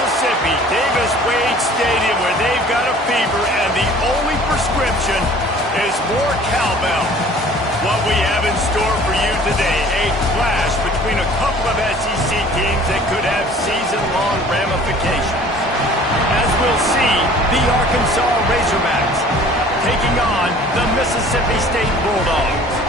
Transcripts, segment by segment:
Mississippi, Davis-Wade Stadium, where they've got a fever, and the only prescription is more cowbell. What we have in store for you today, a clash between a couple of SEC teams that could have season-long ramifications. As we'll see, the Arkansas Razorbacks taking on the Mississippi State Bulldogs.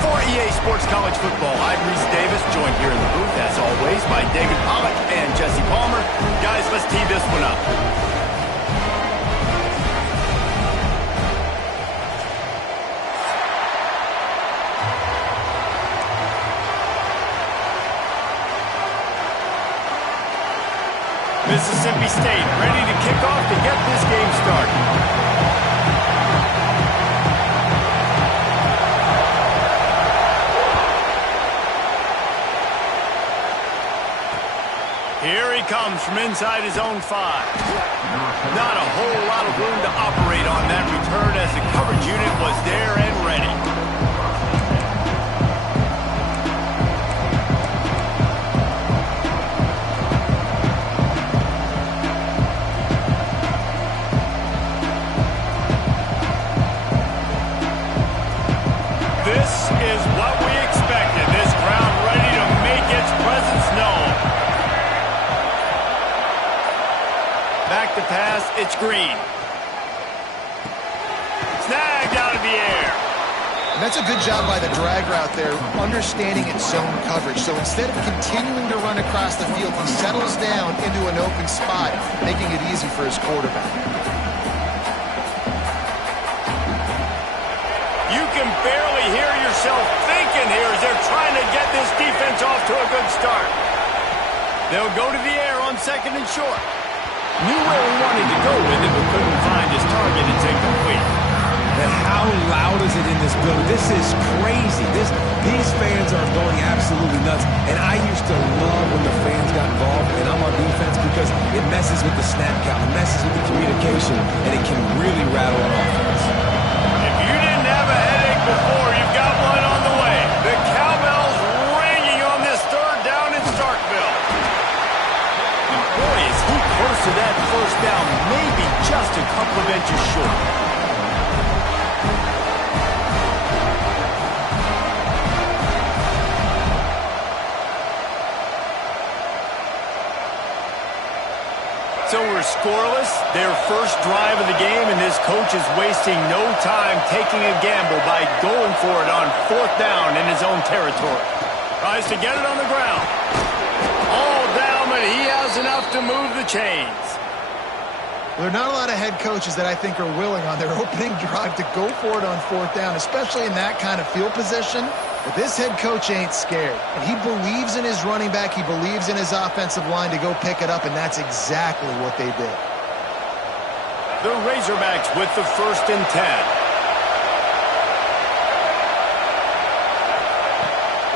For EA Sports College Football, I'm Reese Davis, joined here in the booth, as always, by David Pollack and Jesse Palmer. Guys, let's tee this one up. Mississippi State ready to kick off to get this game started. Here he comes from inside his own 5. Not a whole lot of room to operate on that return as the coverage unit was there and ready. This is what we expected. This crowd ready to make its presence known. Back to pass, it's Green. Snagged out of the air. And that's a good job by the drag route there, understanding its zone coverage. So instead of continuing to run across the field, he settles down into an open spot, making it easy for his quarterback. You can barely hear yourself thinking here as they're trying to get this defense off to a good start. They'll go to the air on 2nd and short. Knew where he wanted to go with it, but couldn't find his target. It's incomplete. And how loud is it in this building? This is crazy. These fans are going absolutely nuts. And I used to love when the fans got involved, and I'm on defense, because it messes with the snap count, it messes with the communication, and it can really rattle an offense. If you didn't have a headache before, you've got one on the way. The cowbell's ringing on this 3rd down in Starkville. Boy, is he close to that 1st down, maybe just a couple of inches short. So we're scoreless, their first drive of the game, and this coach is wasting no time taking a gamble by going for it on 4th down in his own territory. Tries to get it on the ground. All down, but he has enough to move the chains. There are not a lot of head coaches that I think are willing on their opening drive to go for it on 4th down, especially in that kind of field position. But this head coach ain't scared. And he believes in his running back. He believes in his offensive line to go pick it up, and that's exactly what they did. The Razorbacks with the 1st and 10.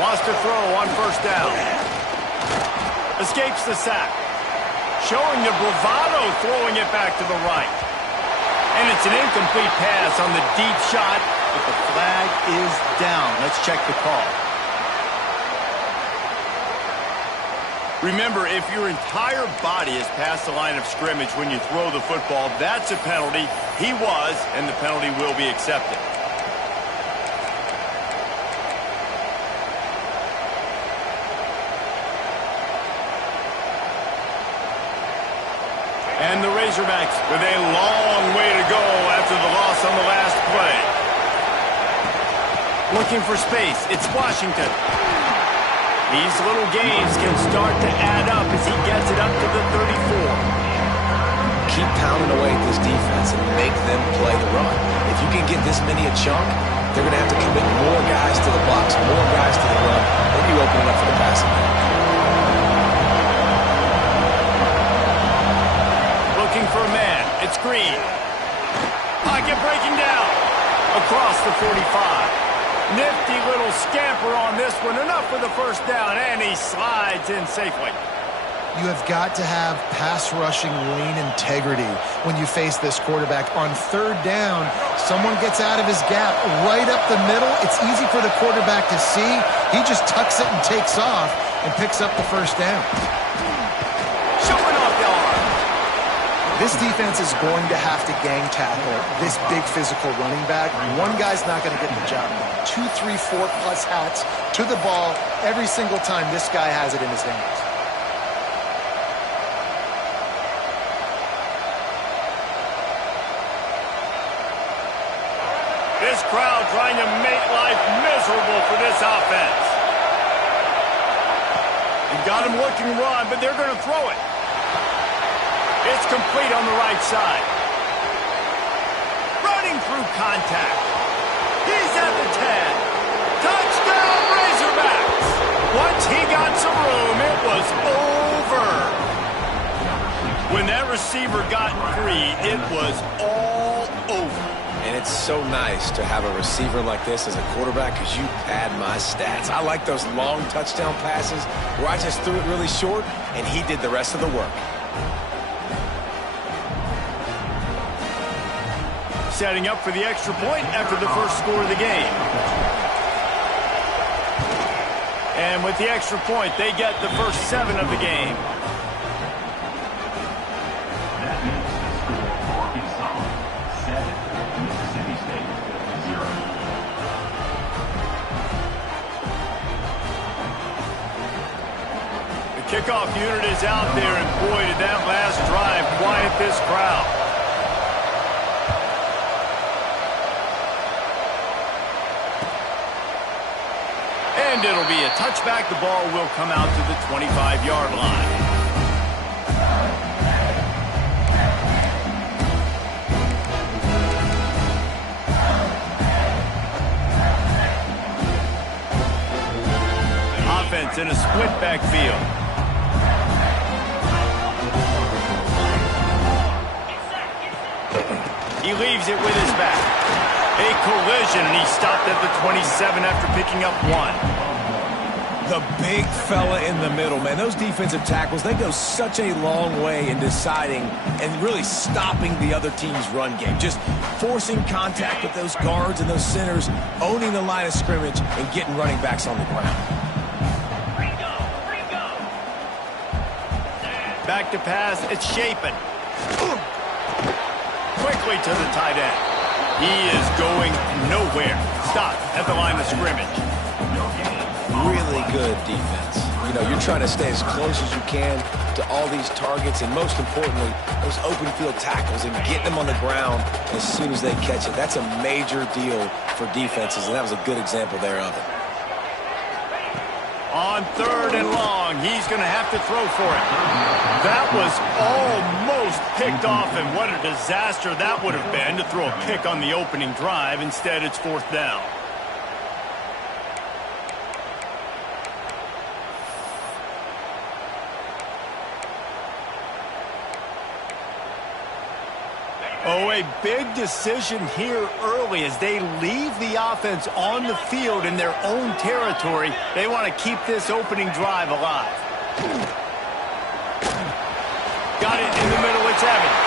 Wants to throw on 1st down. Escapes the sack. Showing the bravado, throwing it back to the right. And it's an incomplete pass on the deep shot, but the flag is down. Let's check the call. Remember, if your entire body is past the line of scrimmage when you throw the football, that's a penalty. He was, and the penalty will be accepted. And the Razorbacks with a long way to go after the loss on the last play. Looking for space, it's Washington. These little gains can start to add up as he gets it up to the 34. Keep pounding away at this defense and make them play the run. If you can get this many a chunk, they're going to have to commit more guys to the box, more guys to the run. Then you open it up for the passing game. Looking for a man. It's Green. Pocket breaking down. Across the 45. Nifty little scamper on this one. Enough for the 1st down, and he slides in safely. You have got to have pass rushing lane integrity when you face this quarterback. On 3rd down, someone gets out of his gap right up the middle. It's easy for the quarterback to see. He just tucks it and takes off and picks up the 1st down. Showing off the arm. This defense is going to have to gang tackle this big physical running back. One guy's not going to get the job done. 2, 3, 4 plus hats to the ball every single time this guy has it in his hands. This crowd trying to make life miserable for this offense. You've got him looking run, but they're going to throw it. It's complete on the right side. Running through contact. He's at the 10. Touchdown, Razorbacks. Once he got some room, it was over. When that receiver got free, it was all over. And it's so nice to have a receiver like this as a quarterback because you pad my stats. I like those long touchdown passes where I just threw it really short and he did the rest of the work. Setting up for the extra point after the first score of the game. And with the extra point, they get the first 7 of the game. That makes the score for Arkansas 7, Mississippi State 0. The kickoff unit is out there, and boy, did that last drive quiet this crowd. And it'll be a touchback. The ball will come out to the 25-yard line. Offense in a split backfield. He leaves it with his back. A collision, and he stopped at the 27 after picking up 1. The big fella in the middle, man. Those defensive tackles, they go such a long way in deciding and really stopping the other team's run game. Just forcing contact with those guards and those centers, owning the line of scrimmage, and getting running backs on the ground. Back to pass, it's Shapen. Quickly to the tight end. He is going nowhere. Stop at the line of scrimmage. Really good defense. You know, you're trying to stay as close as you can to all these targets, and most importantly, those open field tackles and getting them on the ground as soon as they catch it. That's a major deal for defenses, and that was a good example there of it. On 3rd and long, he's going to have to throw for it. That was almost picked off, and what a disaster that would have been to throw a pick on the opening drive. Instead, it's 4th down. Oh, a big decision here early as they leave the offense on the field in their own territory. They want to keep this opening drive alive. Got it in the middle. It's Evans.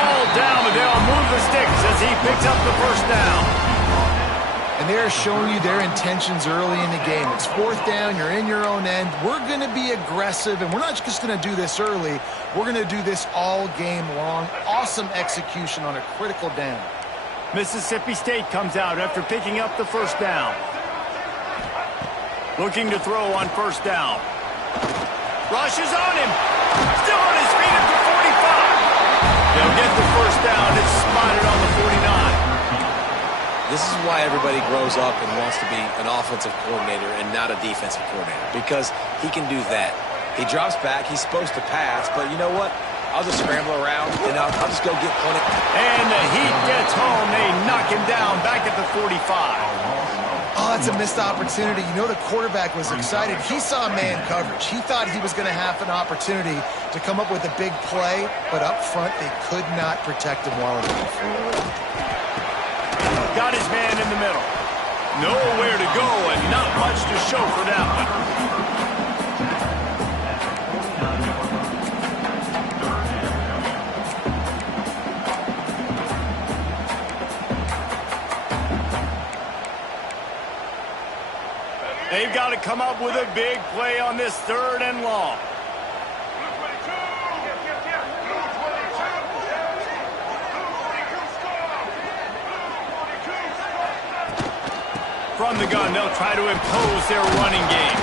All down, but they'll move the sticks as he picks up the first down. And they're showing you their intentions early in the game. It's 4th down, you're in your own end. We're going to be aggressive, and we're not just going to do this early. We're going to do this all game long. Awesome execution on a critical down. Mississippi State comes out after picking up the first down. Looking to throw on 1st down. Rushes on him. Still on his feet at the 45. They'll get the first down. It's spotted on the 49. This is why everybody grows up and wants to be an offensive coordinator and not a defensive coordinator, because he can do that. He drops back. He's supposed to pass, but you know what? I'll just scramble around, and I'll just go get plenty. And the Heat gets home. They knock him down back at the 45. Oh, that's a missed opportunity. You know the quarterback was excited. He saw man coverage. He thought he was going to have an opportunity to come up with a big play, but up front they could not protect him well enough. Got his man in the middle. Nowhere to go and not much to show for that one. They've got to come up with a big play on this 3rd and long. From the gun, they'll try to impose their running game.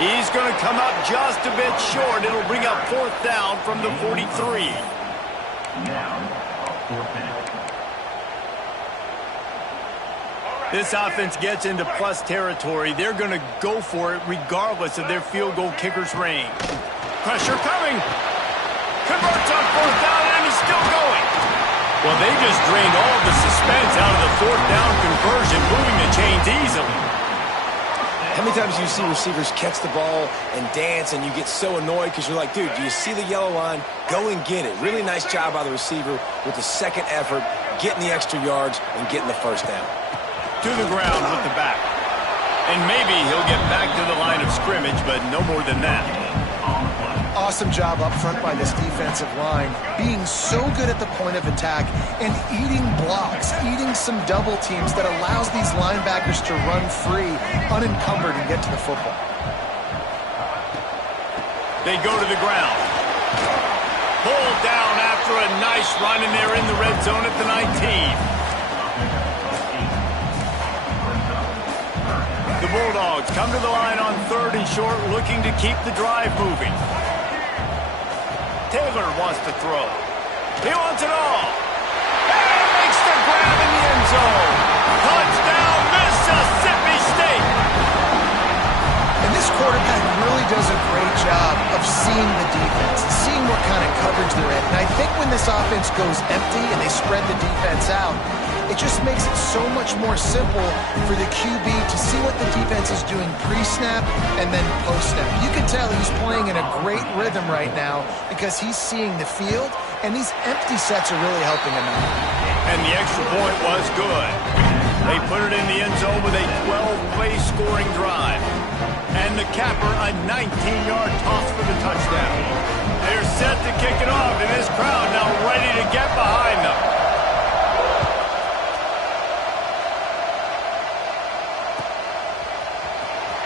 He's going to come up just a bit short. It'll bring up 4th down from the 43. Now, 4th down. This offense gets into plus territory. They're going to go for it regardless of their field goal kicker's range. Pressure coming. Converts on 4th down, and he's still going. Well, they just drained all the suspense out of the 4th down conversion, moving the chains easily. How many times do you see receivers catch the ball and dance and you get so annoyed because you're like, dude, do you see the yellow line? Go and get it. Really nice job by the receiver with the second effort, getting the extra yards and getting the 1st down. To the ground with the back. And maybe he'll get back to the line of scrimmage, but no more than that. Awesome job up front by this defensive line, being so good at the point of attack and eating blocks, eating some double teams that allows these linebackers to run free, unencumbered, and get to the football. They go to the ground. Pulled down after a nice run, and they're in the red zone at the 19. The Bulldogs come to the line on 3rd and short, looking to keep the drive moving. Taylor wants to throw. He wants it all. And makes the grab in the end zone. Touchdown, Mississippi State. And this quarterback really does a great job of seeing the defense, seeing what kind of coverage they're in. And I think when this offense goes empty and they spread the defense out, it just makes it so much more simple for the QB to see what the defense is doing pre-snap and then post-snap. You can tell he's playing in a great rhythm right now because he's seeing the field, and these empty sets are really helping him out. And the extra point was good. They put it in the end zone with a 12-play scoring drive. And the capper, a 19-yard toss for the touchdown. They're set to kick it off, and this crowd now ready to get behind them.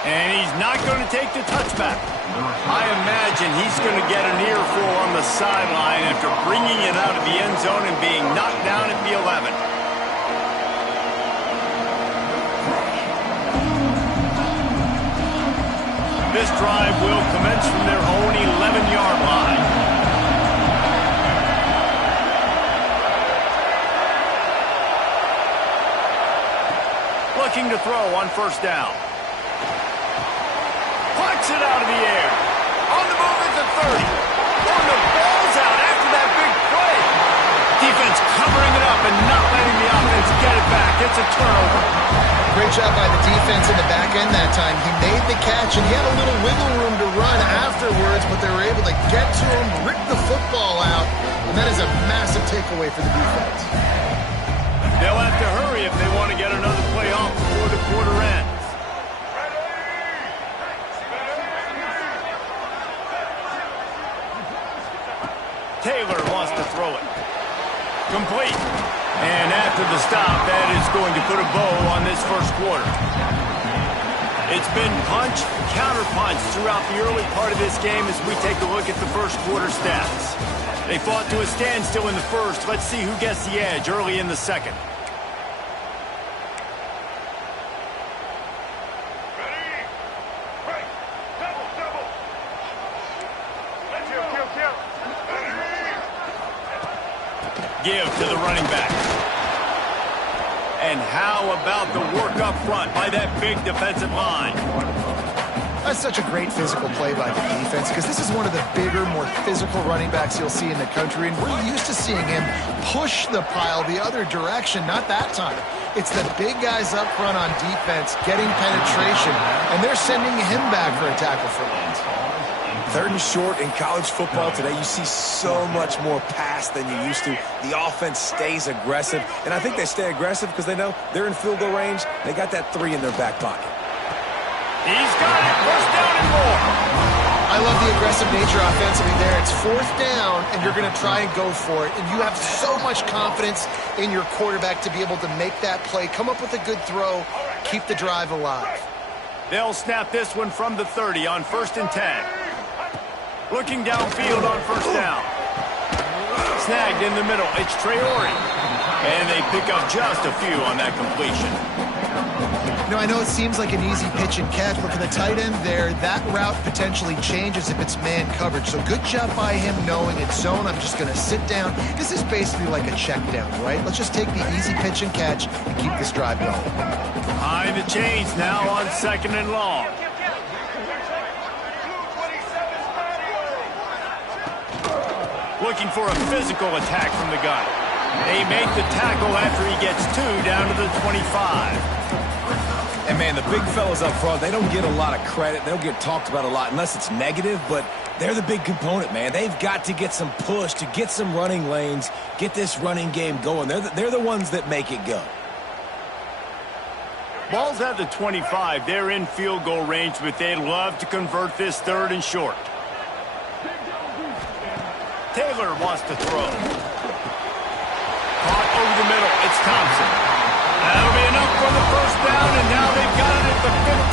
And he's not going to take the touchback. I imagine he's going to get an earful on the sideline after bringing it out of the end zone and being knocked down at the 11. This drive will commence from their own 11-yard line. Looking to throw on 1st down. Plucks it out of the air. On the move at the 30. And the ball's out after that big play. Defense covering it up and not letting the offense get it back. It's a turnover. Great job by the defense in the back end that time. He made the catch, and he had a little wiggle room to run afterwards, but they were able to get to him, rip the football out, and that is a massive takeaway for the defense. They'll have to hurry if they want to get another play off before the quarter ends. Taylor wants to throw it. Complete. And after the stop, that is going to put a bow on this 1st quarter. It's been punch, counter-punch throughout the early part of this game as we take a look at the 1st quarter stats. They fought to a standstill in the 1st. Let's see who gets the edge early in the 2nd. Give to the running back. And how about the work up front by that big defensive line? That's such a great physical play by the defense because this is one of the bigger, more physical running backs you'll see in the country, and we're used to seeing him push the pile the other direction. Not that time. It's the big guys up front on defense getting penetration, and they're sending him back for a tackle for loss. 3rd and short in college football today, you see so much more pass than you used to. The offense stays aggressive, and I think they stay aggressive because they know they're in field goal range. They got that 3 in their back pocket. He's got it. 1st down and more. I love the aggressive nature offensively there. It's 4th down, and you're going to try and go for it, and you have so much confidence in your quarterback to be able to make that play, come up with a good throw, keep the drive alive. They'll snap this one from the 30 on 1st and 10. Looking downfield on 1st down. Snagged in the middle. It's Traore. And they pick up just a few on that completion. I know it seems like an easy pitch and catch, but for the tight end there, that route potentially changes if it's man coverage. So good job by him knowing it's zone. I'm just going to sit down. This is basically like a check down, right? Let's just take the easy pitch and catch and keep this drive going. Behind the chains now on 2nd and long. Looking for a physical attack from the gun. They make the tackle after he gets 2 down to the 25. And, man, the big fellas up front, they don't get a lot of credit. They don't get talked about a lot unless it's negative, but they're the big component, man. They've got to get some push, to get some running lanes, get this running game going. They're the ones that make it go. Ball's at the 25. They're in field goal range, but they'd love to convert this 3rd and short. Taylor wants to throw. Caught over the middle. It's Thompson. That'll be enough for the 1st down, and now they've got it at the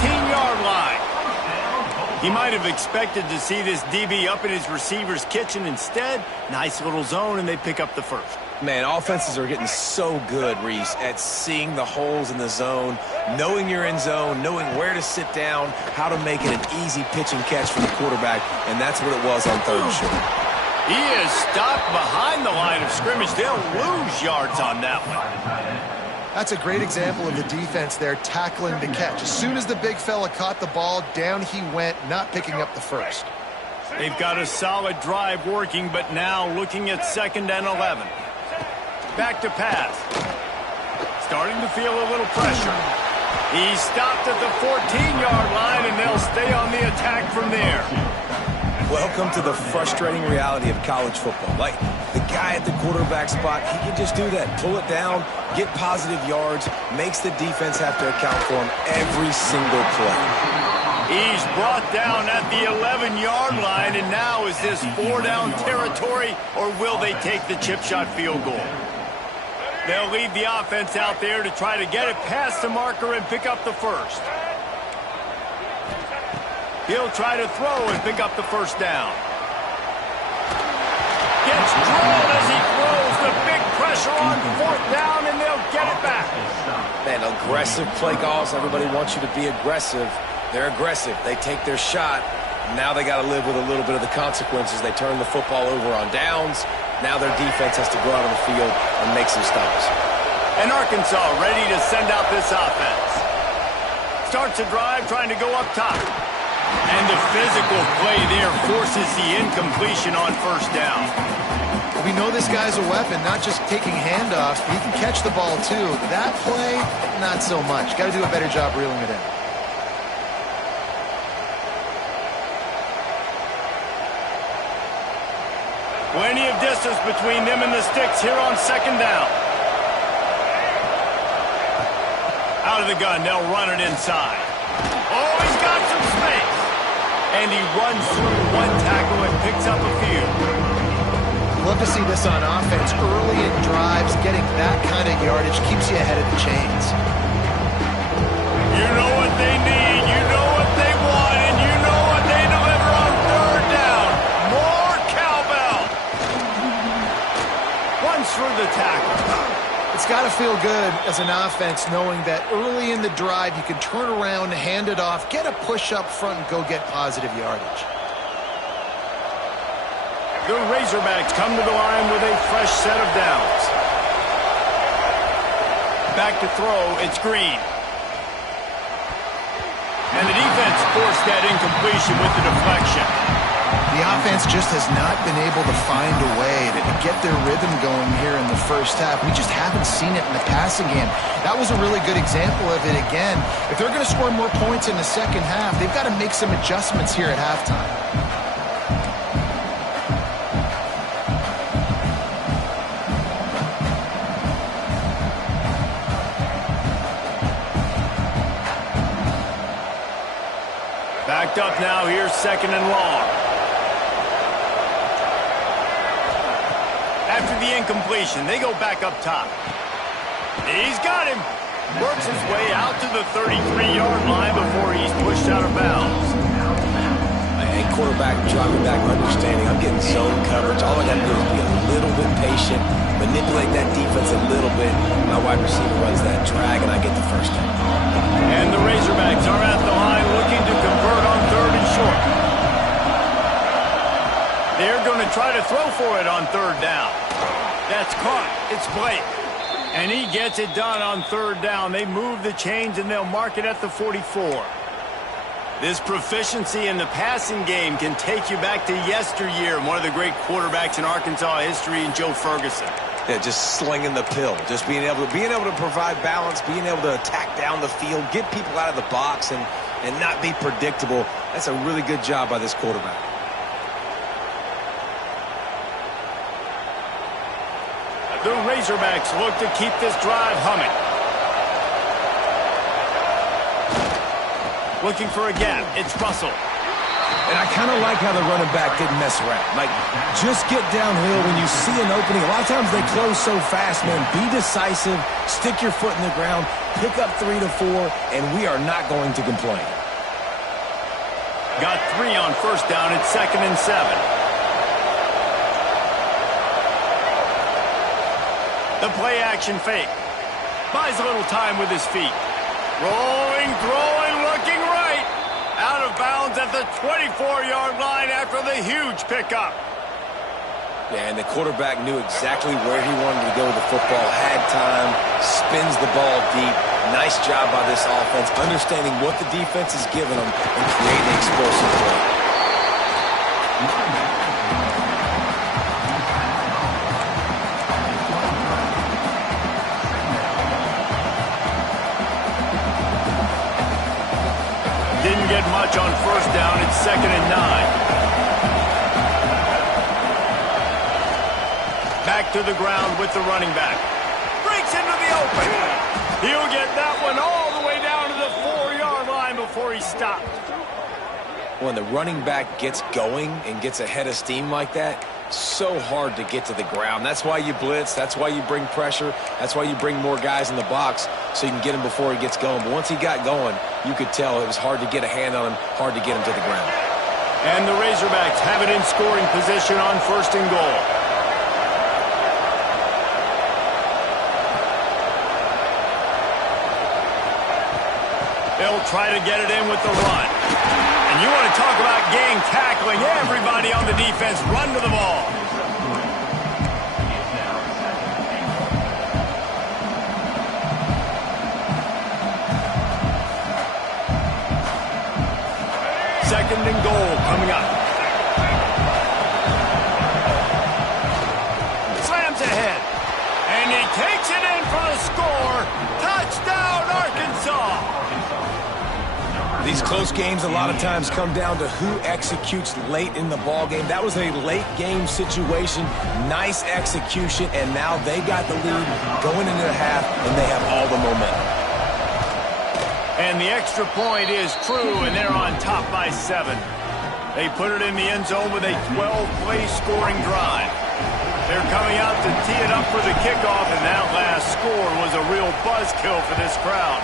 15-yard line. He might have expected to see this DB up in his receiver's kitchen. Instead, nice little zone, and they pick up the 1st. Man, offenses are getting so good, Reese, at seeing the holes in the zone, knowing you're in zone, knowing where to sit down, how to make it an easy pitch and catch for the quarterback, and that's what it was on 3rd and short. He is stopped behind the line of scrimmage. They'll lose yards on that one. That's a great example of the defense there tackling the catch. As soon as the big fella caught the ball, down he went, not picking up the 1st. They've got a solid drive working, but now looking at 2nd and 11. Back to pass. Starting to feel a little pressure. He's stopped at the 14-yard line, and they'll stay on the attack from there. Welcome to the frustrating reality of college football. Like, the guy at the quarterback spot, he can just do that. Pull it down, get positive yards, makes the defense have to account for him every single play. He's brought down at the 11-yard line, and now is this 4-down territory, or will they take the chip shot field goal? They'll leave the offense out there to try to get it past the marker and pick up the 1st. He'll try to throw and pick up the 1st down. Gets drilled as he throws. The big pressure on 4th down, and they'll get it back. Man, aggressive play calls. Everybody wants you to be aggressive. They're aggressive. They take their shot. Now they got to live with a little bit of the consequences. They turn the football over on downs. Now their defense has to go out on the field and make some stops. And Arkansas ready to send out this offense. Starts a drive trying to go up top. And the physical play there forces the incompletion on 1st down. We know this guy's a weapon, not just taking handoffs, but he can catch the ball too. That play, not so much. Got to do a better job reeling it in. Plenty of distance between them and the sticks here on 2nd down. Out of the gun, they'll run it inside. Oh, he's got some space. And he runs through one tackle and picks up a few. Love to see this on offense. Early in drives, getting that kind of yardage keeps you ahead of the chains. You know what they need, you know what they want, and you know what they deliver on 3rd down. More cowbell. Runs through the tackle. It's got to feel good as an offense knowing that early in the drive you can turn around, hand it off, get a push up front, and go get positive yardage. The Razorbacks come to the line with a fresh set of downs. Back to throw, it's Green. And the defense forced that incompletion with the deflection. The offense just has not been able to find a way to get their rhythm going here in the 1st half. We just haven't seen it in the passing game. That was a really good example of it again. If they're going to score more points in the 2nd half, they've got to make some adjustments here at halftime. Backed up now, here's 2nd and long. After the incompletion, they go back up top. He's got him. Works his way out to the 33-yard line before he's pushed out of bounds. And quarterback dropping back, understanding I'm getting zone coverage. All I got to do is be a little little bit patient, manipulate that defense a little bit. My wide receiver runs that drag, and I get the first down. And the Razorbacks are at the line looking to convert on 3rd and short. They're going to try to throw for it on 3rd down. That's caught. It's Blake. And he gets it done on 3rd down. They move the chains, and they'll mark it at the 44. This proficiency in the passing game can take you back to yesteryear and one of the great quarterbacks in Arkansas history in Joe Ferguson. Yeah, just slinging the pill, just being able to provide balance, being able to attack down the field, get people out of the box, and not be predictable. That's a really good job by this quarterback. The Razorbacks look to keep this drive humming. Looking for a gap. It's Russell. And I kind of like how the running back didn't mess around. Like, just get downhill when you see an opening. A lot of times they close so fast, man. Be decisive. Stick your foot in the ground. Pick up 3 to 4, and we are not going to complain. Got 3 on 1st down. It's 2nd and 7. The play action fake. Buys a little time with his feet. Rolling, throwing, looking right. Out of bounds at the 24-yard line after the huge pickup. Yeah, and the quarterback knew exactly where he wanted to go with the football. Had time, spins the ball deep. Nice job by this offense, understanding what the defense is giving them and creating explosive play. Didn't get much on 1st down. It's 2nd and 9. Back to the ground with the running back. Breaks into the open. He'll get that one all the way down to the 4-yard line before he stopped. When the running back gets going and gets ahead of steam like that, so hard to get to the ground. That's why you blitz. That's why you bring pressure. That's why you bring more guys in the box so you can get him before he gets going. But once he got going, you could tell it was hard to get a hand on him, hard to get him to the ground. And the Razorbacks have it in scoring position on 1st and goal. They'll try to get it in with the run. And you want to talk about gang tackling. Everybody on the defense run to the ball. Second and goal coming up. Slams ahead. And he takes it in for the score. Touchdown, Arkansas. These close games a lot of times come down to who executes late in the ball game. That was a late game situation. Nice execution, and now they got the lead going into the half, and they have all the momentum. And the extra point is true, and they're on top by 7. They put it in the end zone with a 12-play scoring drive. They're coming out to tee it up for the kickoff, and that last score was a real buzzkill for this crowd.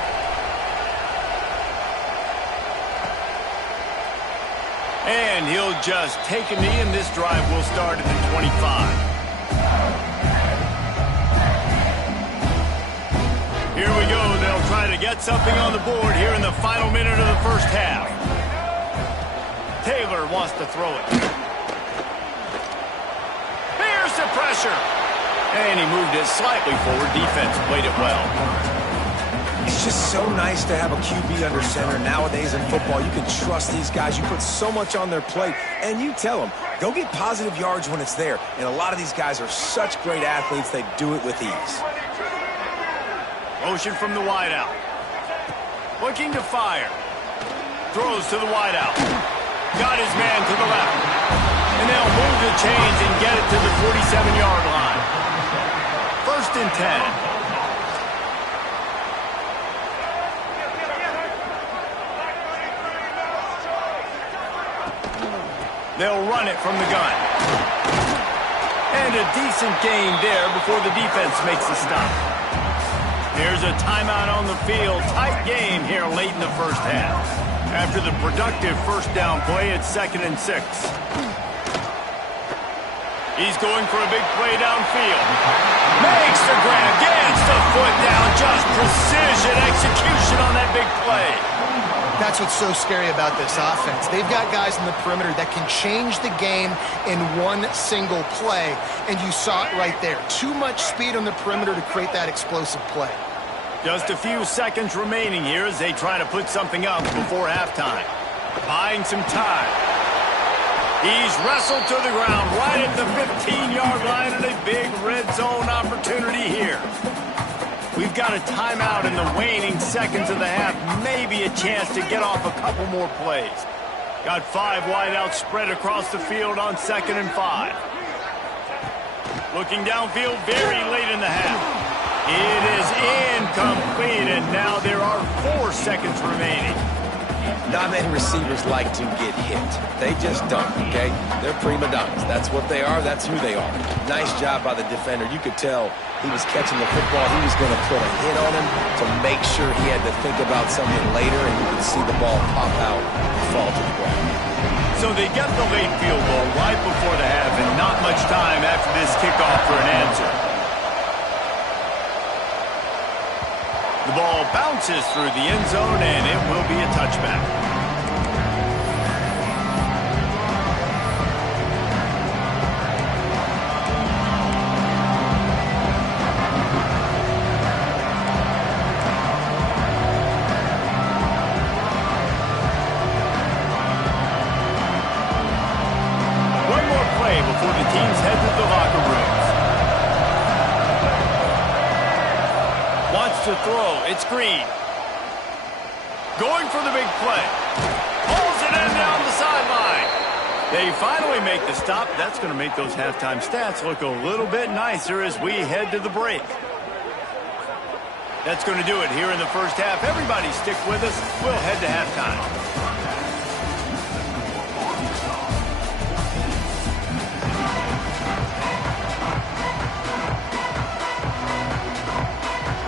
And he'll just take a knee, and this drive will start at the 25. Here we go. They'll try to get something on the board here in the final minute of the first half. Taylor wants to throw it. Here's the pressure. And he moved it slightly forward. Defense played it well. It's just so nice to have a QB under center. Nowadays in football, you can trust these guys. You put so much on their plate, and you tell them, go get positive yards when it's there. And a lot of these guys are such great athletes, they do it with ease. Motion from the wideout. Looking to fire. Throws to the wideout. Got his man to the left. And they'll move the chains and get it to the 47-yard line. 1st and 10. They'll run it from the gun. And a decent gain there before the defense makes the stop. Here's a timeout on the field. Tight game here late in the first half. After the productive 1st down play, it's 2nd and 6. He's going for a big play downfield. Makes the grab, gets the foot down, just precision execution on that big play. That's what's so scary about this offense. They've got guys in the perimeter that can change the game in one single play, and you saw it right there. Too much speed on the perimeter to create that explosive play. Just a few seconds remaining here as they try to put something up before halftime. Buying some time. He's wrestled to the ground right at the 15-yard line, and a big red zone opportunity here. We've got a timeout in the waning seconds of the half. Maybe a chance to get off a couple more plays. Got 5 wideouts spread across the field on 2nd and 5. Looking downfield very late in the half. It is incomplete, and now there are 4 seconds remaining. Not many receivers like to get hit. They just don't, okay? They're prima donnas. That's what they are. That's who they are. Nice job by the defender. You could tell he was catching the football. He was going to put a hit on him to make sure he had to think about something later, and you could see the ball pop out and fall to the ground. So they get the late field goal right before the half, and not much time after this kickoff for an answer. The ball bounces through the end zone, and it will be a touchback. One more play before the teams head to the locker rooms. Wants to throw. It's Green. Going for the big play. Pulls it in down the sideline. They finally make the stop. That's going to make those halftime stats look a little bit nicer as we head to the break. That's going to do it here in the first half. Everybody stick with us. We'll head to halftime.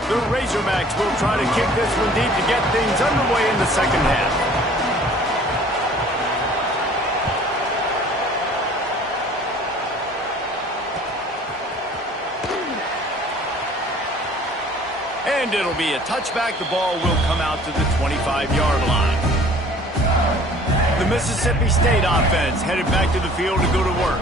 The Razorbacks will try to kick this one deep to get things underway in the second half. And it'll be a touchback. The ball will come out to the 25-yard line. The Mississippi State offense headed back to the field to go to work.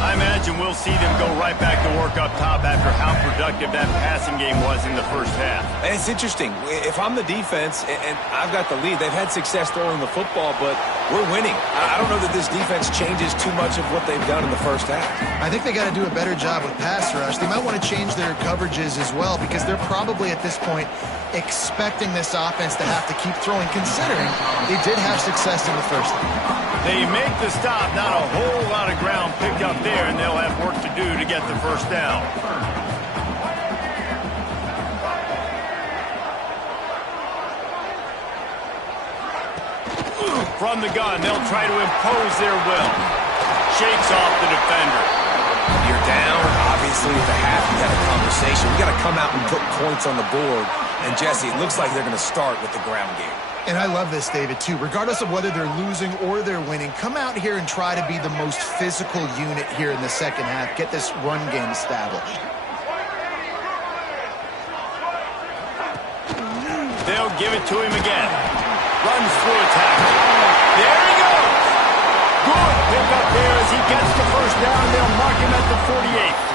I imagine we'll see them go right back to work up top after how productive that passing game was in the first half. And it's interesting. If I'm the defense and I've got the lead, they've had success throwing the football, but we're winning. I don't know that this defense changes too much of what they've done in the first half. I think they got to do a better job with pass rush. They might want to change their coverages as well because they're probably at this point expecting this offense to have to keep throwing, considering they did have success in the first half. They make the stop, not a whole lot of ground picked up there, and they'll have work to do to get the first down. From the gun, they'll try to impose their will. Shakes off the defender. You're down. Obviously, at the half, you had a conversation. We got to come out and put points on the board. And, Jesse, it looks like they're going to start with the ground game. And I love this, David, too. Regardless of whether they're losing or they're winning, come out here and try to be the most physical unit here in the second half. Get this run game established. They'll give it to him again. Runs through a tackle. There he goes. Good pick up there as he gets the first down. They'll mark him at the 48.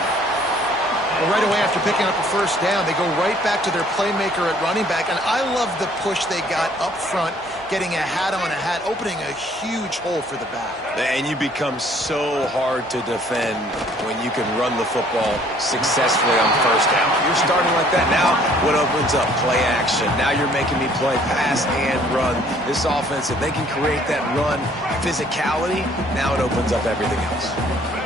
Well, right away after picking up the first down, they go right back to their playmaker at running back. And I love the push they got up front, getting a hat on a hat, opening a huge hole for the back. And you become so hard to defend when you can run the football successfully on first down. You're starting like that. Now what opens up? Play action. Now you're making me play pass and run. This offense, if they can create that run physicality, now it opens up everything else.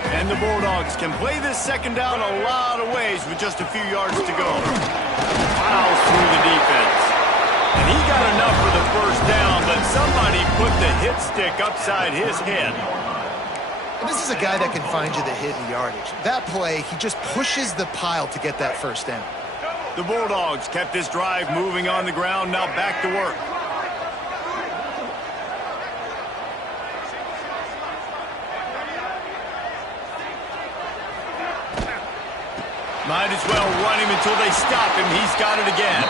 And the Bulldogs can play this second down a lot of ways with just a few yards to go. Fouls through the defense. And he got enough for the first down, but somebody put the hit stick upside his head. And this is a guy that can find you the hidden yardage. That play, he just pushes the pile to get that first down. The Bulldogs kept this drive moving on the ground, now back to work. Might as well run him until they stop him. He's got it again.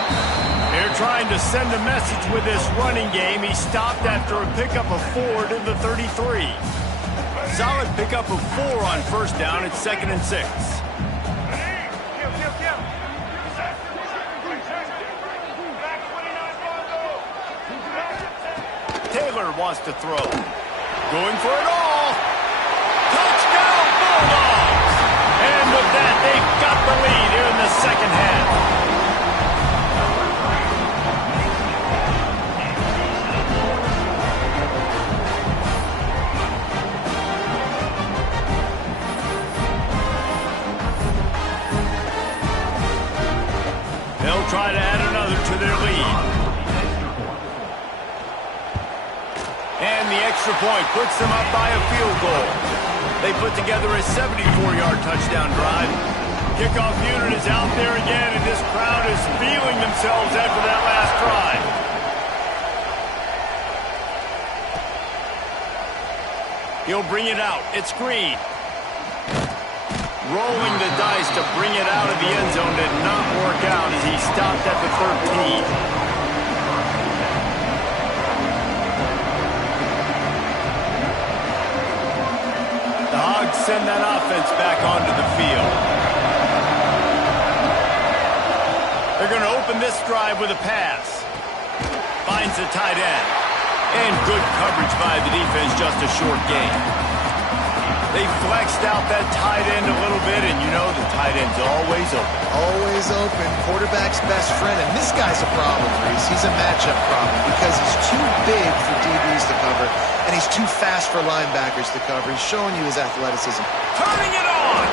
They're trying to send a message with this running game. He stopped after a pickup of 4 to the 33. Solid pickup of 4 on first down. It's 2nd and 6. Taylor wants to throw. Going for it all. Touchdown, Bulldogs! And with that, they've got the lead here in the second half. They'll try to add another to their lead. And the extra point puts them up by a field goal. They put together a 74-yard touchdown drive. Kickoff unit is out there again, and this crowd is feeling themselves after that last drive. He'll bring it out. It's Green. Rolling the dice to bring it out of the end zone did not work out as he stopped at the 13. Send that offense back onto the field. They're going to open this drive with a pass. Finds the tight end. And good coverage by the defense, just a short gain. They flexed out that tight end a little bit, and you know the tight end's always open. Always open. Quarterback's best friend. And this guy's a problem, Reese. He's a matchup problem because he's too big for DBs to cover, and he's too fast for linebackers to cover. He's showing you his athleticism. Turning it on!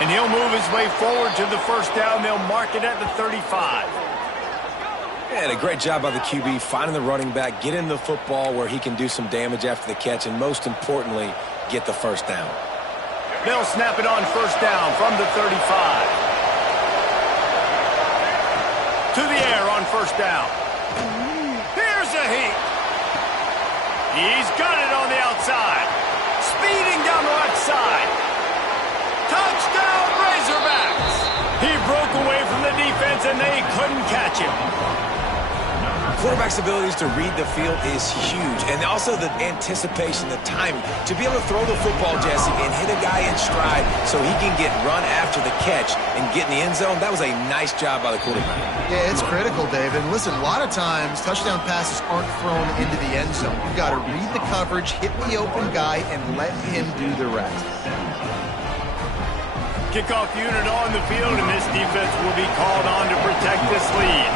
And he'll move his way forward to the first down. They'll mark it at the 35. And a great job by the QB finding the running back, getting the football where he can do some damage after the catch, and most importantly, get the first down. They'll snap it on first down from the 35. To the air on first down. Here's a heat. He's got it on the outside. Speeding down the left side. Touchdown, Razorbacks! He broke away from the defense, and they couldn't catch him. Quarterback's abilities to read the field is huge, and also the anticipation, the timing. To be able to throw the football, Jesse, and hit a guy in stride so he can get run after the catch and get in the end zone, that was a nice job by the quarterback. Yeah, it's critical, David. Listen, a lot of times, touchdown passes aren't thrown into the end zone. You've got to read the coverage, hit the open guy, and let him do the rest. Kickoff unit on the field, and this defense will be called on to protect this lead.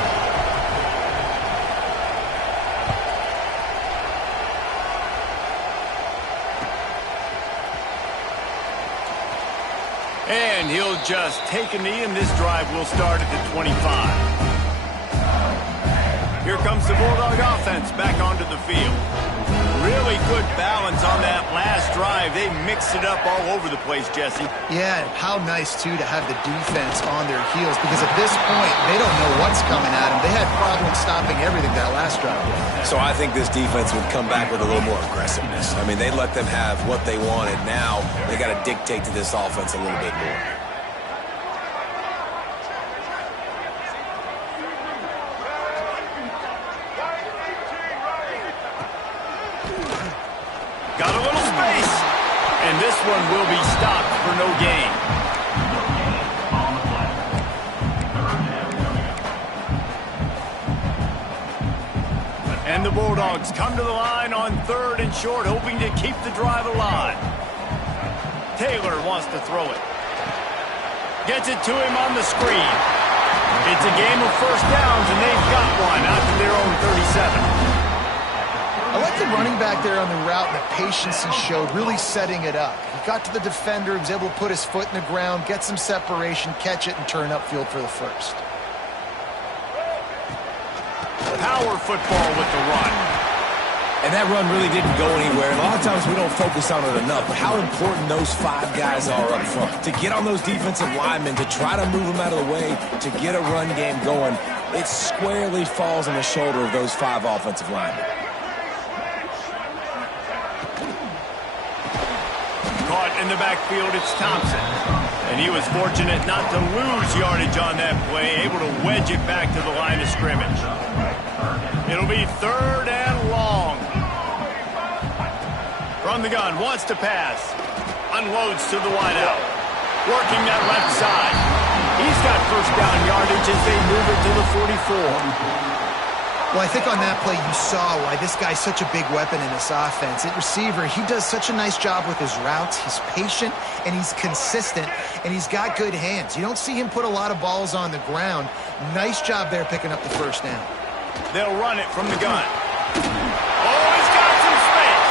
And he'll just take a knee, and this drive will start at the 25. Here comes the Bulldog offense back onto the field. Really good balance on that last drive. They mixed it up all over the place, Jesse. Yeah, and how nice, too, to have the defense on their heels, because at this point, they don't know what's coming at them. They had problems stopping everything that last drive. So I think this defense would come back with a little more aggressiveness. I mean, they let them have what they wanted. Now they got to dictate to this offense a little bit more. Got a little space, and this one will be stopped for no gain. And the Bulldogs come to the line on 3rd and short, hoping to keep the drive alive. Taylor wants to throw it. Gets it to him on the screen. It's a game of first downs, and they've got one out to their own 37. I like the running back there on the route and the patience he showed, really setting it up. He got to the defender, he was able to put his foot in the ground, get some separation, catch it, and turn upfield for the first. Power football with the run. And that run really didn't go anywhere. And a lot of times we don't focus on it enough, but how important those 5 guys are up front. To get on those defensive linemen, to try to move them out of the way, to get a run game going, it squarely falls on the shoulder of those 5 offensive linemen. caught in the backfield. It's Thompson. And he was fortunate not to lose yardage on that play, able to wedge it back to the line of scrimmage. It'll be 3rd and long. From the gun, wants to pass. Unloads to the wideout. Working that left side. He's got first down yardage as they move it to the 44. Well, I think on that play you saw why this guy's such a big weapon in this offense. At receiver, he does such a nice job with his routes. He's patient, and he's consistent, and he's got good hands. You don't see him put a lot of balls on the ground. Nice job there picking up the first down. They'll run it from the gun. Oh, he's got some space.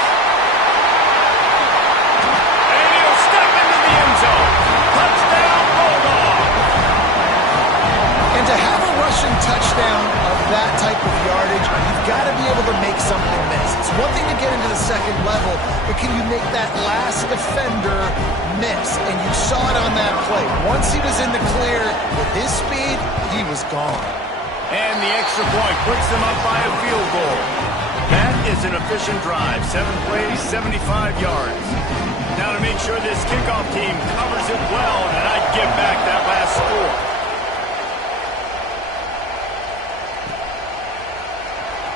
And he'll step into the end zone. Touchdown, Bulldog. And to have a rushing touchdown of that type of yardage, you've got to be able to make something miss. It's one thing to get into the second level, but can you make that last defender miss? And you saw it on that play. Once he was in the clear with his speed, he was gone. And the extra point puts them up by a field goal. That is an efficient drive. 7 plays, 75 yards. Now to make sure this kickoff team covers it well, and I'd give back that last score.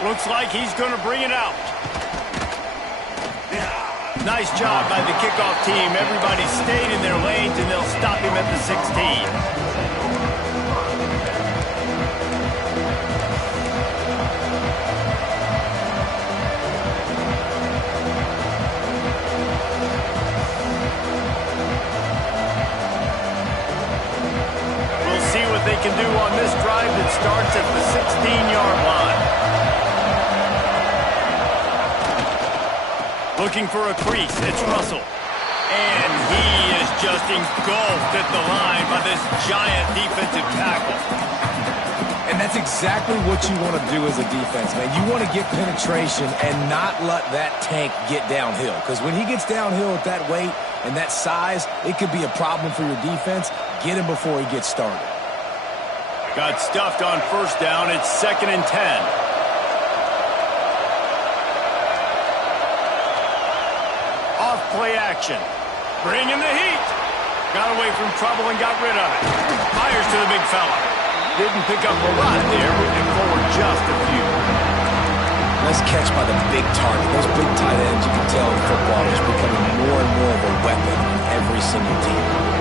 Looks like he's going to bring it out. Nice job by the kickoff team. Everybody stayed in their lanes, and they'll stop him at the 16. They can do on this drive that starts at the 16-yard line. Looking for a crease, it's Russell. And he is just engulfed at the line by this giant defensive tackle. And that's exactly what you want to do as a defense, man. You want to get penetration and not let that tank get downhill. Because when he gets downhill at that weight and that size, it could be a problem for your defense. Get him before he gets started. Got stuffed on first down. It's 2nd and 10. Off play action. Bring in the heat. Got away from trouble and got rid of it. Fires to the big fella. Didn't pick up a lot there, moving forward just a few. Nice catch by the big target. Those big tight ends, you can tell in football, is becoming more and more of a weapon on every single team.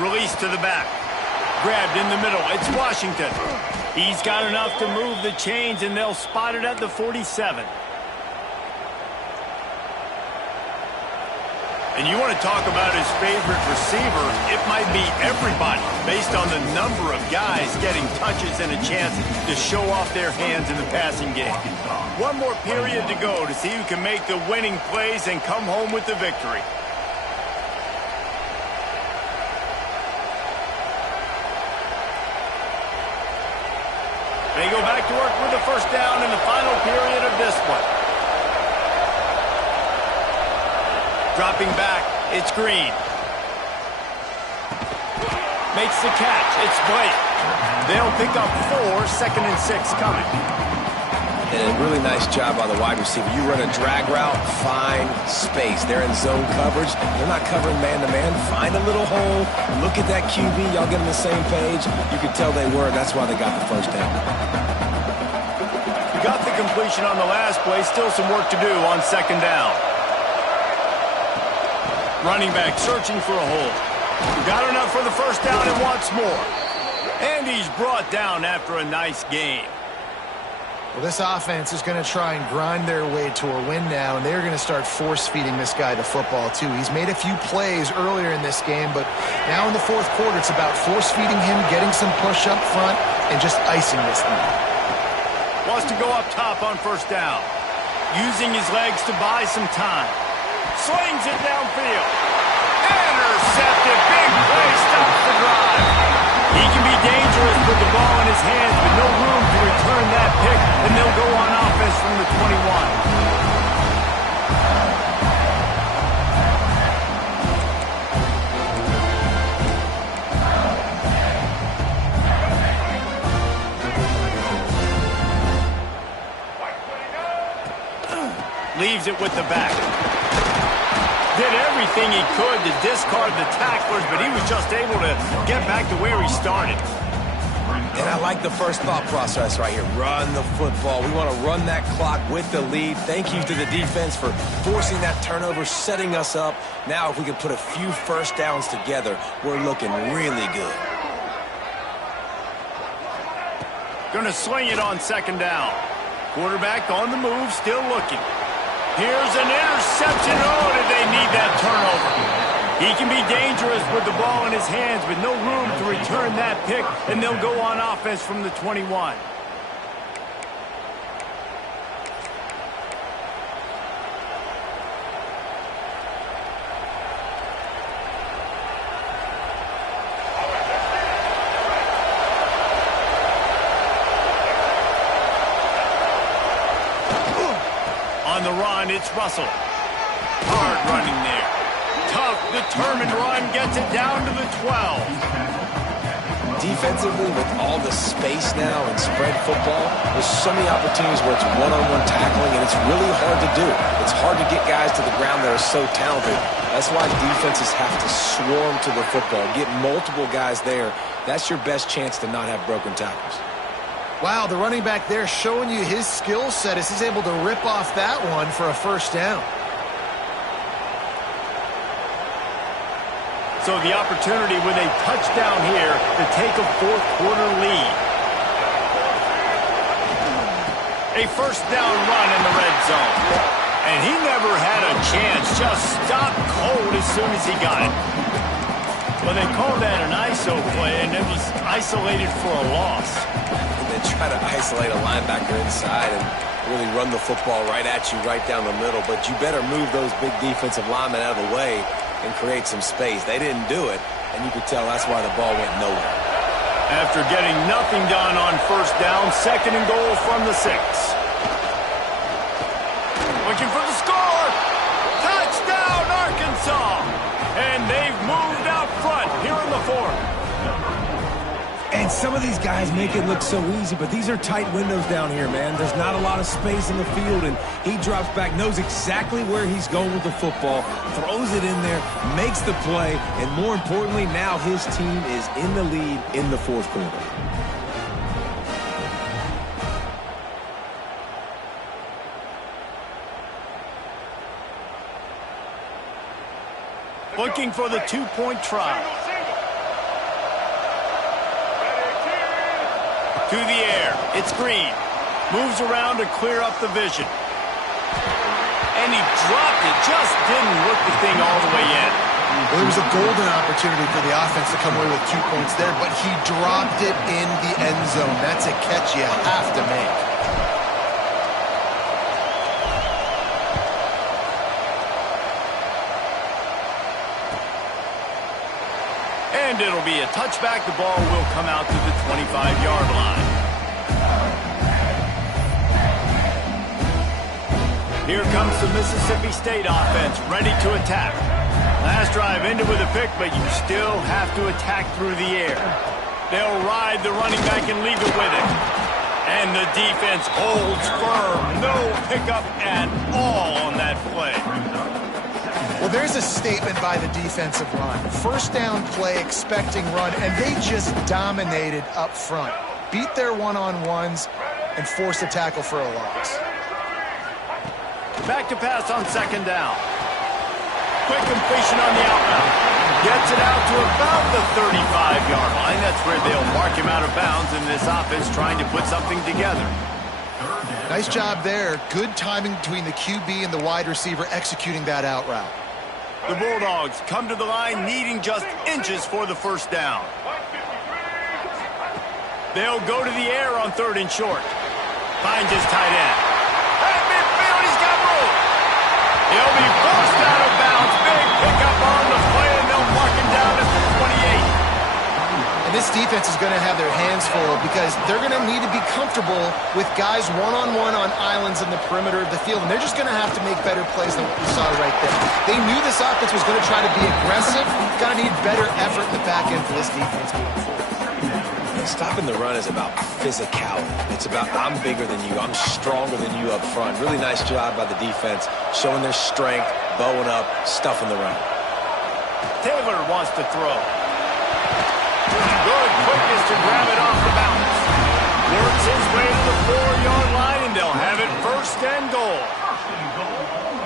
Release to the back. Grabbed in the middle. It's Washington. He's got enough to move the chains, and they'll spot it at the 47. And you want to talk about his favorite receiver, it might be everybody, based on the number of guys getting touches and a chance to show off their hands in the passing game. One more period to go to see who can make the winning plays and come home with the victory. They go back to work with the first down in the final period of this one. Dropping back, it's Green. Makes the catch, it's Blake. They'll pick up 4, 2nd and 6 coming. And a really nice job by the wide receiver. You run a drag route, find space. They're in zone coverage. They're not covering man-to-man. Find a little hole. Look at that QB. Y'all get on the same page. You could tell they were. That's why they got the first down. We got the completion on the last play. Still some work to do on 2nd down. Running back searching for a hole. Got enough for the first down and wants more. And he's brought down after a nice game. Well, this offense is going to try and grind their way to a win now, and they're going to start force-feeding this guy the football, too. He's made a few plays earlier in this game, but now in the 4th quarter, it's about force-feeding him, getting some push up front, and just icing this thing. Wants to go up top on first down. Using his legs to buy some time. Slings it downfield. Intercepted. Big play stops the drive. He can be dangerous with the ball in his hands, but no room to return that pick, and they'll go on offense from the 21. receives it with the back. Did everything he could to discard the tacklers, but he was just able to get back to where he started. And I like the first thought process right here. Run the football. We want to run that clock with the lead. Thank you to the defense for forcing that turnover, setting us up. Now if we can put a few first downs together, we're looking really good. Going to sling it on second down. Quarterback on the move, still looking. Here's an interception. Oh, did they need that turnover? He can be dangerous with the ball in his hands, but no room to return that pick, and they'll go on offense from the 21. On the run, it's Russell. Hard running there. Tough, determined run gets it down to the 12. Defensively, with all the space now and spread football, there's so many opportunities where it's one-on-one tackling, and it's really hard to do. It's hard to get guys to the ground that are so talented. That's why defenses have to swarm to the football, get multiple guys there. That's your best chance to not have broken tackles. Wow, the running back there showing you his skill set as he's able to rip off that one for a first down. So the opportunity with a touchdown here to take a fourth quarter lead. A first down run in the red zone. And he never had a chance, just stopped cold as soon as he got it. Well, they called that an ISO play, and it was isolated for a loss. They try to isolate a linebacker inside and really run the football right at you, right down the middle. But you better move those big defensive linemen out of the way and create some space. They didn't do it, and you could tell that's why the ball went nowhere. After getting nothing done on first down, second and goal from the 6. Looking for the score. Touchdown, Arkansas. And they've moved out front here in the 4th. And some of these guys make it look so easy, but these are tight windows down here, man. There's not a lot of space in the field, and he drops back, knows exactly where he's going with the football, throws it in there, makes the play, and more importantly, now his team is in the lead in the fourth quarter. Looking for the 2-point try. To the air. It's Green. Moves around to clear up the vision. And he dropped it. Just didn't look the thing all the way in. Well, there was a golden opportunity for the offense to come away with 2 points there, but he dropped it in the end zone. That's a catch you have to make. And it'll be a touchback. The ball will come out to the 25-yard line. Here comes the Mississippi State offense, ready to attack. Last drive ended with a pick, but you still have to attack through the air. They'll ride the running back and leave it with him. And the defense holds firm. No pickup at all on that play. Well, there's a statement by the defensive line. First down play, expecting run, and they just dominated up front. Beat their one-on-ones and forced a tackle for a loss. Back to pass on second down. Quick completion on the out route. Gets it out to about the 35-yard line. That's where they'll mark him out of bounds in this offense trying to put something together. Nice job there. Good timing between the QB and the wide receiver executing that out route. The Bulldogs come to the line needing just inches for the first down. They'll go to the air on 3rd and short. Finds his tight end. At midfield, he's got room. He'll be forced out of bounds. Big pickup on the play, and they'll mark him down at the 28. And this defense is going to have their hands full because they're going to need to be comfortable with guys one-on-one on islands in the perimeter of the field, and they're just going to have to make better plays than what we saw right there. They knew this offense was going to try to be aggressive. Going to need better effort in the back end for this defense moving forward. Stopping the run is about physicality. It's about I'm bigger than you, I'm stronger than you up front. Really nice job by the defense, showing their strength, bowing up, stuffing the run. Taylor wants to throw. Good quickness to grab it off the bounce. Works his way to the 4-yard line, and they'll have it 1st and goal.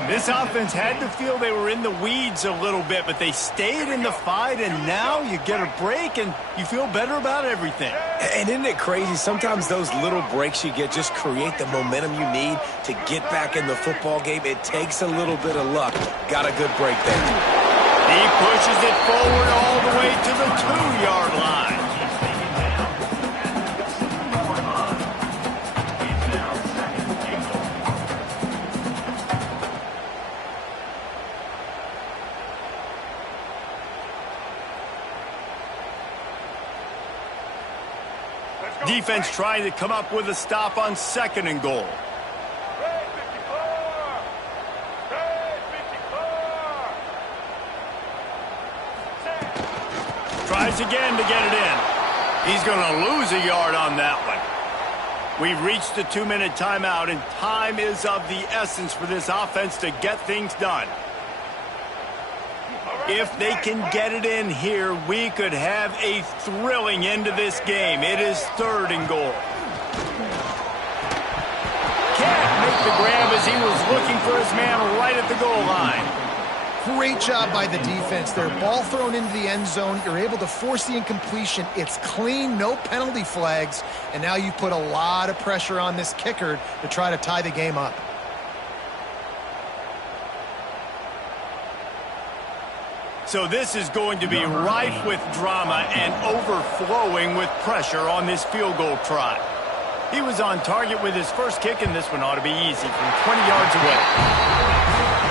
This offense had to feel they were in the weeds a little bit, but they stayed in the fight, and now you get a break, and you feel better about everything. And isn't it crazy? Sometimes those little breaks you get just create the momentum you need to get back in the football game. It takes a little bit of luck. Got a good break there. He pushes it forward all the way to the 2-yard line. Defense trying to come up with a stop on 2nd and goal. Tries again to get it in. He's going to lose a yard on that one. We've reached the 2-minute timeout, and time is of the essence for this offense to get things done. If they can get it in here, we could have a thrilling end to this game. It is 3rd and goal. Can't make the grab as he was looking for his man right at the goal line. Great job by the defense there. Ball thrown into the end zone. You're able to force the incompletion. It's clean, no penalty flags. And now you put a lot of pressure on this kicker to try to tie the game up. So this is going to be rife with drama and overflowing with pressure on this field goal try. He was on target with his first kick, and this one ought to be easy from 20 yards away.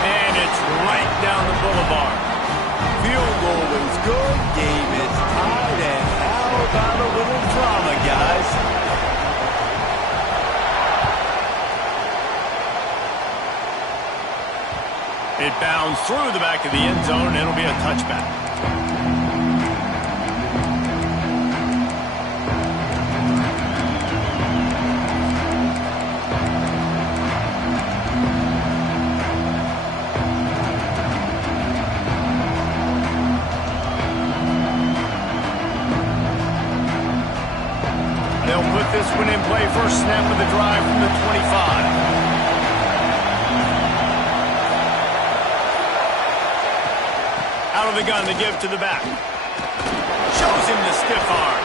And it's right down the boulevard. Field goal is good. Game is tied, and how about a little drama, guys? It bounds through the back of the end zone, and it'll be a touchback. They'll put this one in play. First snap of the drive from the 25. Out of the gun to give to the back. Shows him the stiff arm.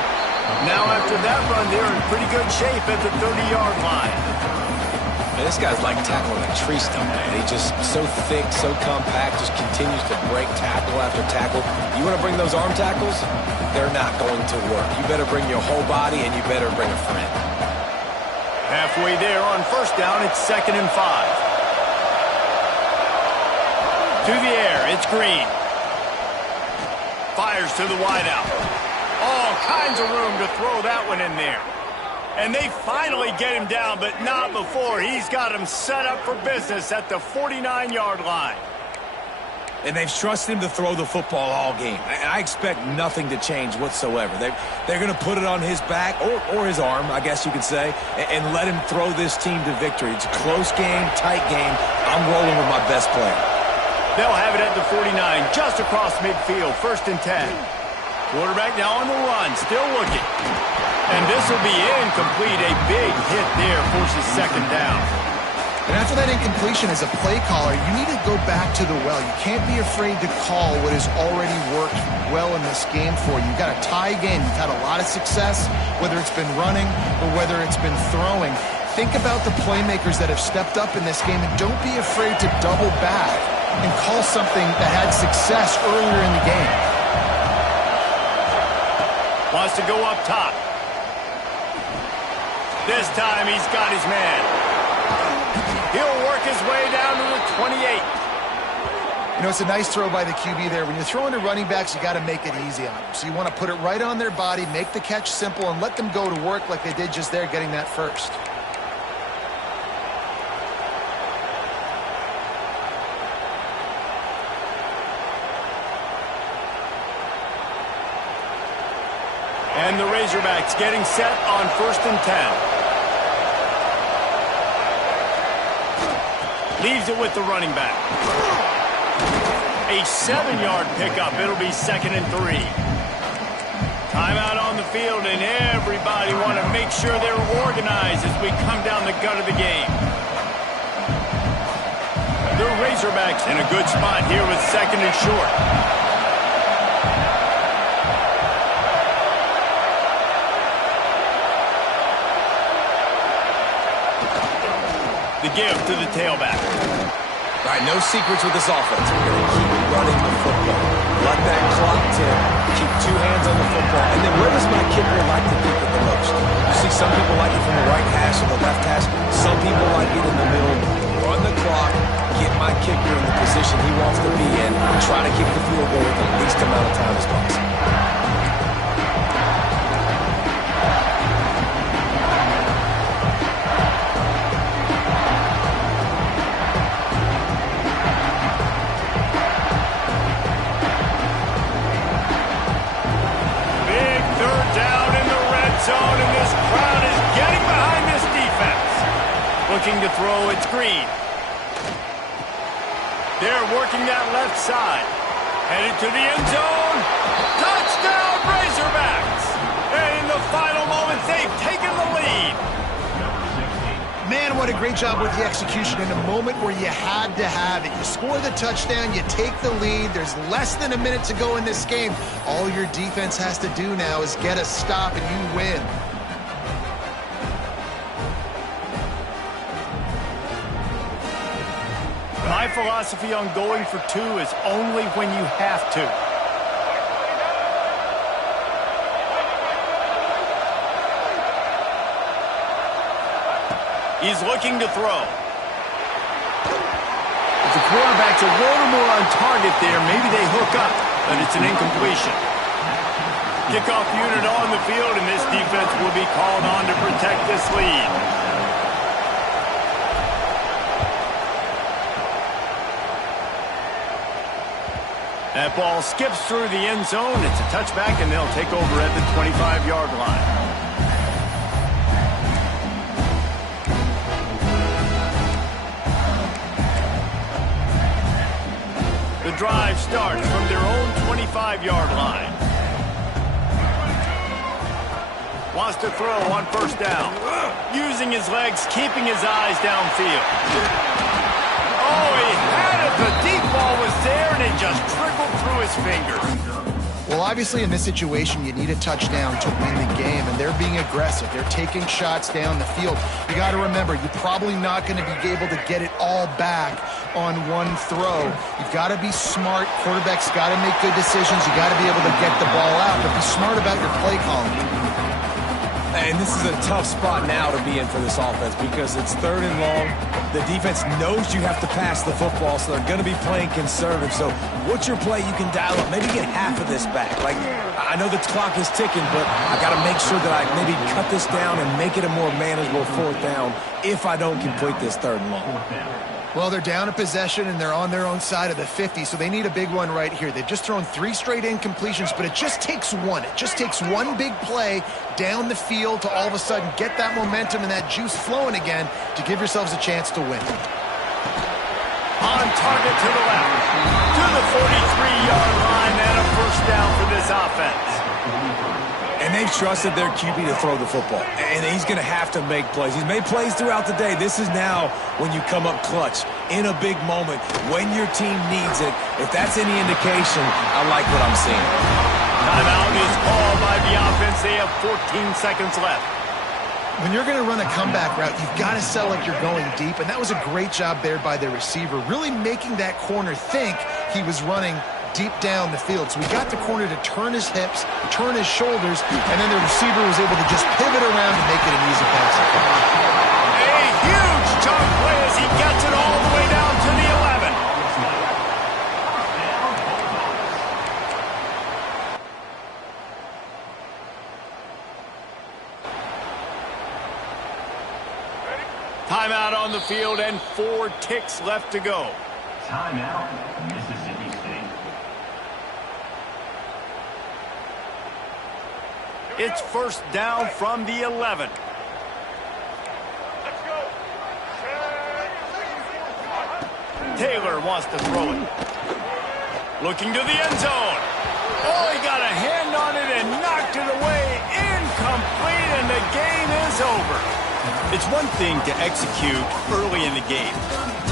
Now after that run, they're in pretty good shape at the 30-yard line. Man, this guy's like tackling a tree stump, man. He's just so thick, so compact, just continues to break tackle after tackle. You want to bring those arm tackles? They're not going to work. You better bring your whole body, and you better bring a friend. Halfway there on first down, it's 2nd and 5. To the air, it's Green. Fires to the wideout. All kinds of room to throw that one in there. And they finally get him down, but not before. He's got him set up for business at the 49-yard line. And they've trusted him to throw the football all game. And I expect nothing to change whatsoever. They're going to put it on his back, or his arm, I guess you could say, and let him throw this team to victory. It's a close game, tight game. I'm rolling with my best player. They'll have it at the 49, just across midfield, 1st and 10. Quarterback now on the run, still looking. And this will be incomplete. A big hit there forces 2nd down. And after that incompletion as a play caller, you need to go back to the well. You can't be afraid to call what has already worked well in this game for you. You've got a tie game. You've had a lot of success, whether it's been running or whether it's been throwing. Think about the playmakers that have stepped up in this game, and don't be afraid to double back and call something that had success earlier in the game. Wants to go up top. This time he's got his man. He'll work his way down to the 28. You know, it's a nice throw by the QB there. When you're throwing to running backs, you got to make it easy on them. So you want to put it right on their body, make the catch simple, and let them go to work like they did just there, getting that first. And the Razorbacks getting set on 1st and 10. Leaves it with the running back. A 7-yard pickup. It'll be 2nd and 3. Timeout on the field, and everybody want to make sure they're organized as we come down the gut of the game. The Razorbacks in a good spot here with 2nd and short. The give to the tailback. All right, no secrets with this offense. We're going to keep running the football. Let that clock tick. Keep 2 hands on the football. And then where does my kicker like to kick it the most? You see some people like it from the right hash or the left hash. Some people like it in the middle. Run the clock. Get my kicker in the position he wants to be in. And try to kick the field goal with the least amount of time as possible. And this crowd is getting behind this defense. Looking to throw, it's Green. They're working that left side. Headed to the end zone. Touchdown, Razorbacks! And in the final moments, they've taken the lead. Man, what a great job with the execution in a moment where you had to have it. You score the touchdown, you take the lead. There's less than a minute to go in this game. All your defense has to do now is get a stop and you win. My philosophy on going for 2 is only when you have to. He's looking to throw. If the quarterback's a little more on target there, maybe they hook up, but it's an incompletion. Kickoff unit on the field, and this defense will be called on to protect this lead. That ball skips through the end zone. It's a touchback, and they'll take over at the 25-yard line. The drive starts from their own 25-yard line. Wants to throw on 1st down. Using his legs, keeping his eyes downfield. Oh, he had it. The deep ball was there, and it just trickled through his fingers. Well, obviously in this situation, you need a touchdown to win the game, and they're being aggressive. They're taking shots down the field. You got to remember, you're probably not going to be able to get it all back on one throw. You've got to be smart. Quarterback's got to make good decisions. You got to be able to get the ball out, but be smart about your play calling. And this is a tough spot now to be in for this offense because it's 3rd and long. The defense knows you have to pass the football, so they're going to be playing conservative. So what's your play you can dial up? Maybe get half of this back. Like, I know the clock is ticking, but I got to make sure that I maybe cut this down and make it a more manageable 4th down if I don't complete this 3rd and long. Well, they're down a possession, and they're on their own side of the 50, so they need a big one right here. They've just thrown 3 straight incompletions, but it just takes one. It just takes one big play down the field to all of a sudden get that momentum and that juice flowing again to give yourselves a chance to win. On target to the left, to the 43-yard line, and a 1st down for this offense. And they've trusted their QB to throw the football. And he's going to have to make plays. He's made plays throughout the day. This is now when you come up clutch in a big moment when your team needs it. If that's any indication, I like what I'm seeing. Timeout is called by the offense. They have 14 seconds left. When you're going to run a comeback route, you've got to sell like you're going deep, and that was a great job there by the receiver, really making that corner think he was running deep down the field. So we got the corner to turn his hips, turn his shoulders, and then the receiver was able to just pivot around and make it an easy pass. A huge chunk play as he gets it all the way down to the 11. Timeout on the field and 4 ticks left to go. Timeout, Mississippi State. It's first down from the 11. Taylor wants to throw it. Looking to the end zone. Oh, he got a hand on it and knocked it away. Incomplete, and the game is over. It's one thing to execute early in the game.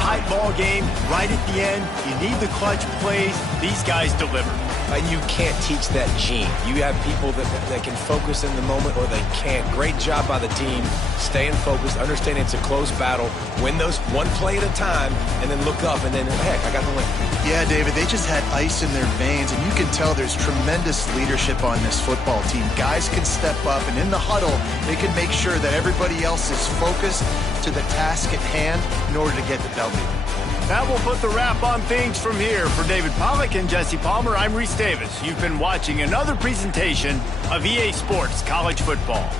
Tight ball game, right at the end. You need the clutch plays. These guys deliver. And you can't teach that gene. You have people that can focus in the moment or they can't. Great job by the team, staying focused, understanding it's a close battle, win those one play at a time, and then look up and then, heck, I got the win. Yeah, David, they just had ice in their veins, and you can tell there's tremendous leadership on this football team. Guys can step up, and in the huddle, they can make sure that everybody else is focused to the task at hand in order to get the W. That will put the wrap on things from here. For David Pollack and Jesse Palmer, I'm Reese Davis. You've been watching another presentation of EA Sports College Football.